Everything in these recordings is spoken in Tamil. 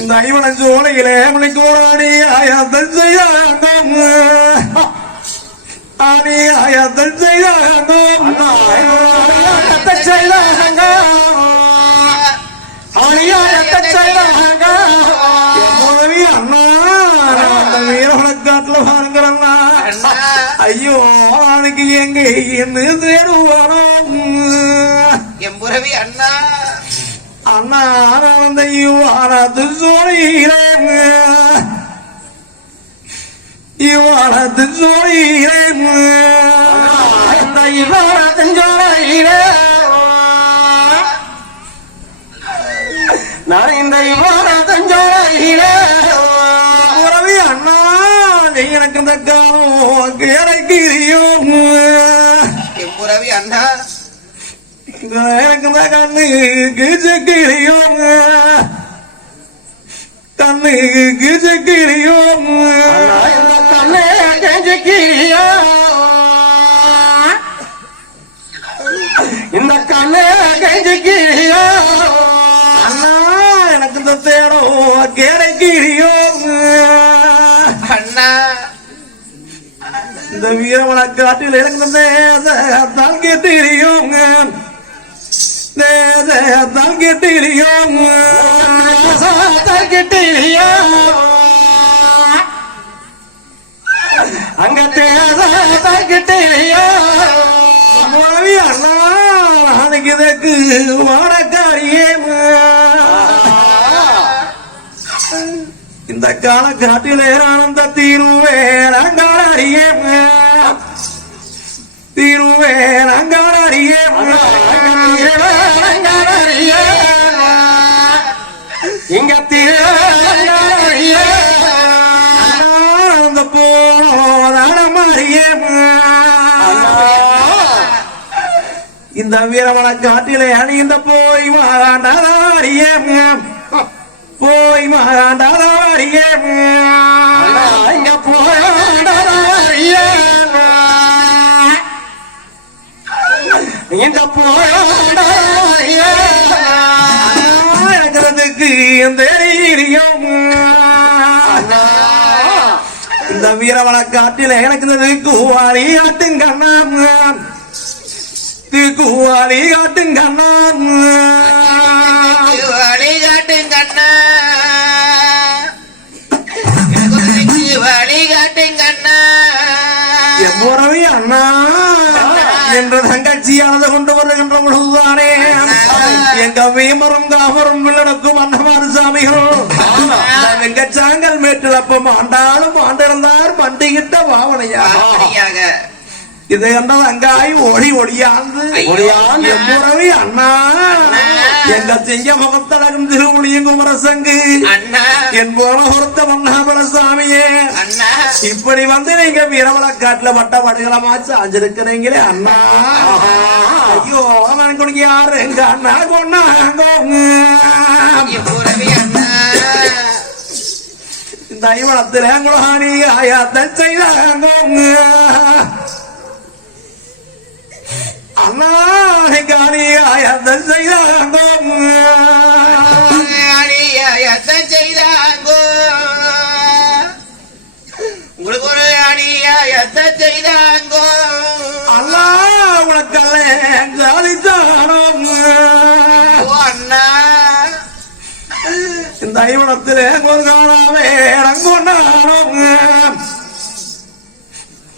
இந்த ஐவன சோலையிலே உனக்கு ஒரு அணி ஆயத்தம் செய்யாங்க அணி ஆயத்தம் செய்யாங்க ஆயத்தம் செய்யாங்க அநியாயத்தை செய்றாங்க. என் உதவி அண்ணா, அந்த வீரவனக்காட்டுல. ஐயோ அவனுக்கு எங்க இருந்து தேடுவானோ? எம்புறவி அண்ணா. அண்ணா ஆனந்தையும் சொல்கிறேன் இவானது சொல்கிறேன் இவானது சொல்கிறேன் நான் இந்த உறவி அண்ணா நீ எனக்கு இந்த காலம் கிடைக்கிறியும் எம்புறவி அண்ணா எனக்கு கண்ணுக்கு செக்கிறியும் கண்ணுக்கு செக்கிறியும் கண்ணுக்கு செக்கிறியும் இந்த கண்ணு கெஞ்சிக்கிறியோ அண்ணா எனக்கு இந்த தேடோ கிடைக்கிறியோ அண்ணா இந்த வீரவன காட்டில் எனக்கு தான் கேட்டிரியும் தான் கேட்டிரியும் கேட்டிரியும் அங்க தேதான் கேட்டிரியும் அண்ணா அன்னைக்கு இதற்கு வாடக்காரியே. இந்த கால காட்டிலே ஆனந்த தீருவேரங்காரியே தீருவேரங்காரியே இந்த வீரவன காட்டிலே அணிந்த போய் மாண்டாதாரிய போய் மாண்டாதாரிய இங்க போயாண்டாதாரிய இந்த போயாண்டாதாரிய இருக்கிறதுக்கு தெரியும். இந்த வீரவன காட்டில எனக்கு கூவாளி ஆட்டுங்கண்ணா. கூவாளி ஆட்டுங்கண்ணா வழி காட்டுங்க அண்ணா எனக்கு வழி காட்டுங்க அண்ணா எவ்வளவு அண்ணா என்ற தங்கச்சியானது கொண்டு வருகின்ற பொழுதுதானே எங்க வீமரும் காமரும் வில்லனுக்கும் அன்னமாறு சாமிகள் வெங்கச்சாங்கல் மேட்டில் அப்ப ஆண்டாலும் ஆண்டிருந்தார் பண்டிகிட்ட பாவனையா இது கண்டது அங்காய் ஒளி ஒளியாந்து ஒளியாந்து. எவ்வளவு அண்ணா. எங்க செஞ்ச முகத்தழகும் திருமொழியும் குமரசங்கு என் போல ஒருத்த மன்னாபுர சாமியே. இப்படி வந்து நீங்க வீரவள காட்டுல பட்ட படுகளமா சாஞ்சிருக்கிறீங்களே அண்ணா. ஐயோ அவன் கொடுங்க யாரு? எங்க அண்ணா கொண்டாங்க எம்புறவி இந்த ஐவளத்துல குலஹானி ஆயாத்த செய்தாங்க. உங்களுக்கு ஒரு அடியாயத்தை செய்தாங்கோ. அண்ணா உனக்கல்ல காலித்தானோ ஓ அண்ணா. இந்த ஐவனத்திலே ஒரு காணாவே இறங்கொண்டானோம்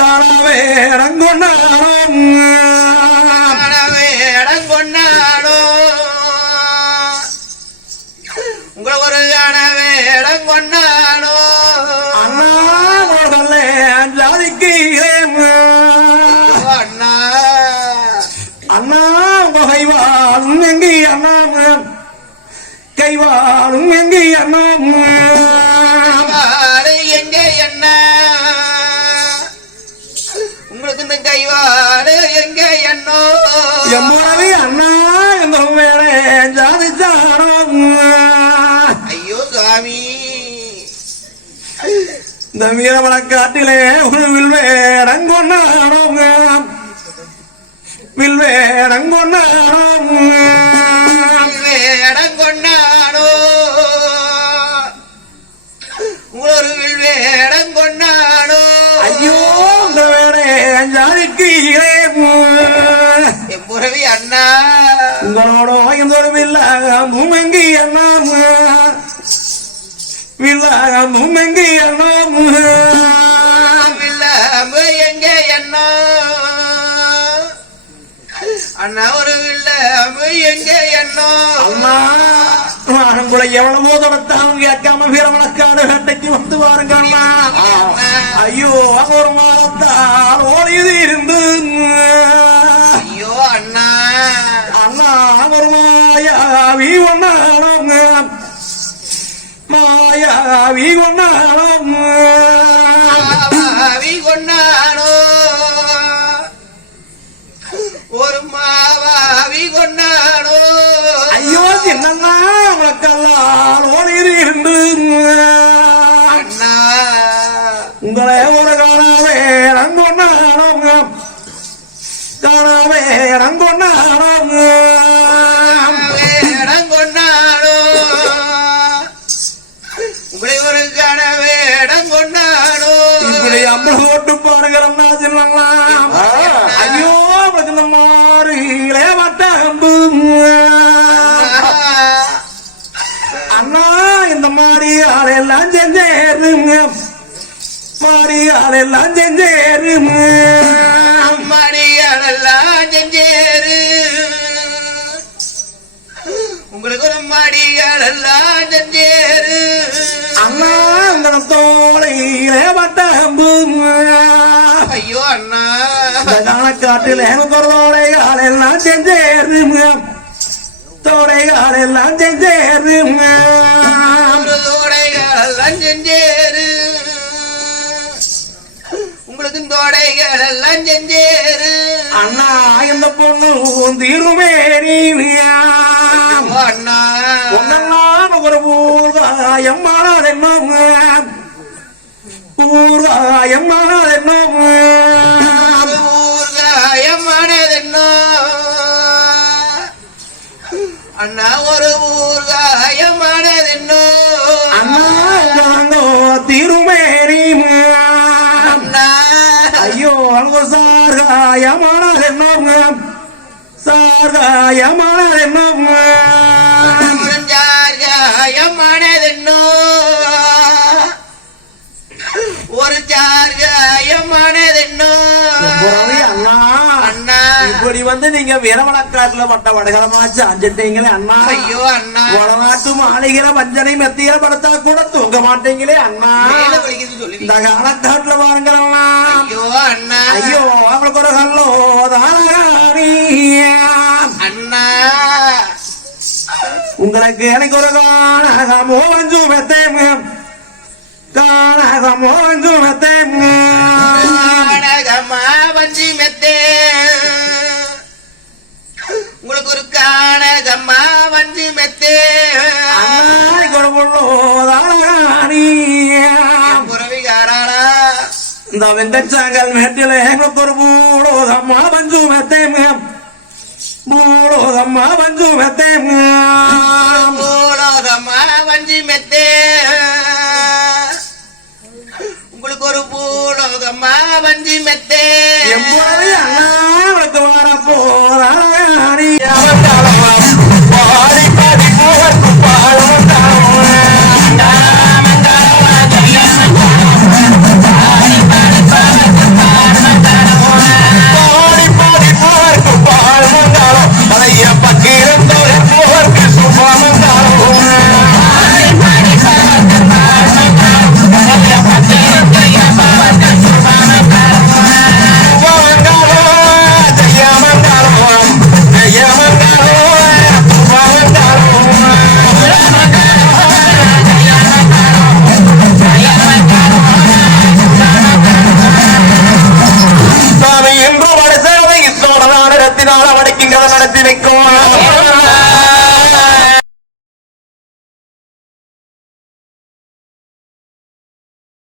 காணாவே இறங்கொண்டானோம் கனவே இடம் கொண்டாடோ உங்களை ஒரு கனவே இடம் கொண்டாடோ அண்ணா. உடலே ஜாதிக்கிறேன் அண்ணா அண்ணா கைவாளும் எங்கி அண்ணா கைவாளும் எங்கி அண்ணா எம்முடவே அண்ணா என்ற உண்மையான சாதிச்சாரம் ஐயோ சுவாமி. இந்த வீரவளக்காட்டிலே உணவில்வே அண்ணா. உங்களோட வாய்ந்தொரு வில்லாகம் எங்கி எண்ணாம வில்லாகம் எங்கி எண்ணாம வில்லாம எங்க அண்ணா? அண்ணா ஒரு எங்க அண்ணா அம்மா உங்களை எவ்வளவோ தொடர்த்தாலும் கேட்காம வீரமணக்காடு வேட்டைக்கு வந்து பாருங்க அம்மா. ஐயோ அங்க ஒரு மாதத்தால் ஓடியது இருந்து. ஐயோ அண்ணா. அண்ணா ஒரு மாயாவி ஒன்னாலும் மாயாவி ஒன்னாலும் ஓட்டு பாருங்கிறம்னா சின்னலாம் ஐயோ இந்த மாறிகளே வட்டம்பு அண்ணா இந்த மாறி ஆளெல்லாம் செஞ்சேருங்க மாறி ஆளெல்லாம் செஞ்சேருங்க மடியாளெல்லாம் செஞ்சேரு உங்களுக்கு ஒரு மடியாளெல்லாம் செஞ்சேரு. அண்ணா இந்த தோளையிலே வட்டம்பு ஐயோ அண்ணா. கணக்காட்டில் தோடை காலெல்லாம் செஞ்சேருங்க தோடை காலெல்லாம் செஞ்சேருங்க ஒரு தோடைகளெல்லாம் செஞ்சேரு. உங்களுக்கு தோடைகள் எல்லாம் செஞ்சேரு. அண்ணா இந்த பொண்ணு தீருமே அண்ணா ஒன்னெல்லாம் ஒரு ஊர்காயம்மானால் என்னங்க ஊர்காயம்மானால் என்னங்க ஒரு ஊர்காயமானதென்னோ அண்ணா ஒரு ஊர்காயமானதென்னோ அண்ணா நாங்கோ தீருமேரி அண்ணா. ஐயோ அங்க சார்காயமானால் என்னங்க ஒரு சார் காயமானதென்னோ புறவி அண்ணா. அண்ணா. இப்படி வந்து நீங்க வீரவளக்காட்டுல பட்ட வடகரமாச்சு அஞ்சிட்டீங்களே அண்ணா. ஐயோ அண்ணா. வடநாட்டு மாளிகிற வஞ்சனை மெத்திய படுத்தா கூட தூங்க மாட்டீங்களே அண்ணா. இந்த காலக்காட்டுல பாருங்களா ஐயோ அண்ணா. ஐயோ அவளுக்கு ஒரு தானி அண்ணா. உங்களுக்கு எனக்கு ஒரு காணகமோ வஞ்சு மெத்தேங்க காணகமோ வஞ்சு மெத்தேங்க வஞ்சி மெத்தே உங்களுக்கு ஒரு கானகமா வஞ்சி மெத்தே இந்த வெங்கச்சாங்கல் மேட்டில எங்களுக்கு ஒரு பூலோகம்மா பஞ்சு மெத்தேங்க பூடோதம்மா பஞ்சு மெத்தே உங்களுக்கு ஒரு பூலோகமா வஞ்சி மெத்தே. எவ்வளவு வளர்த்து வர போறா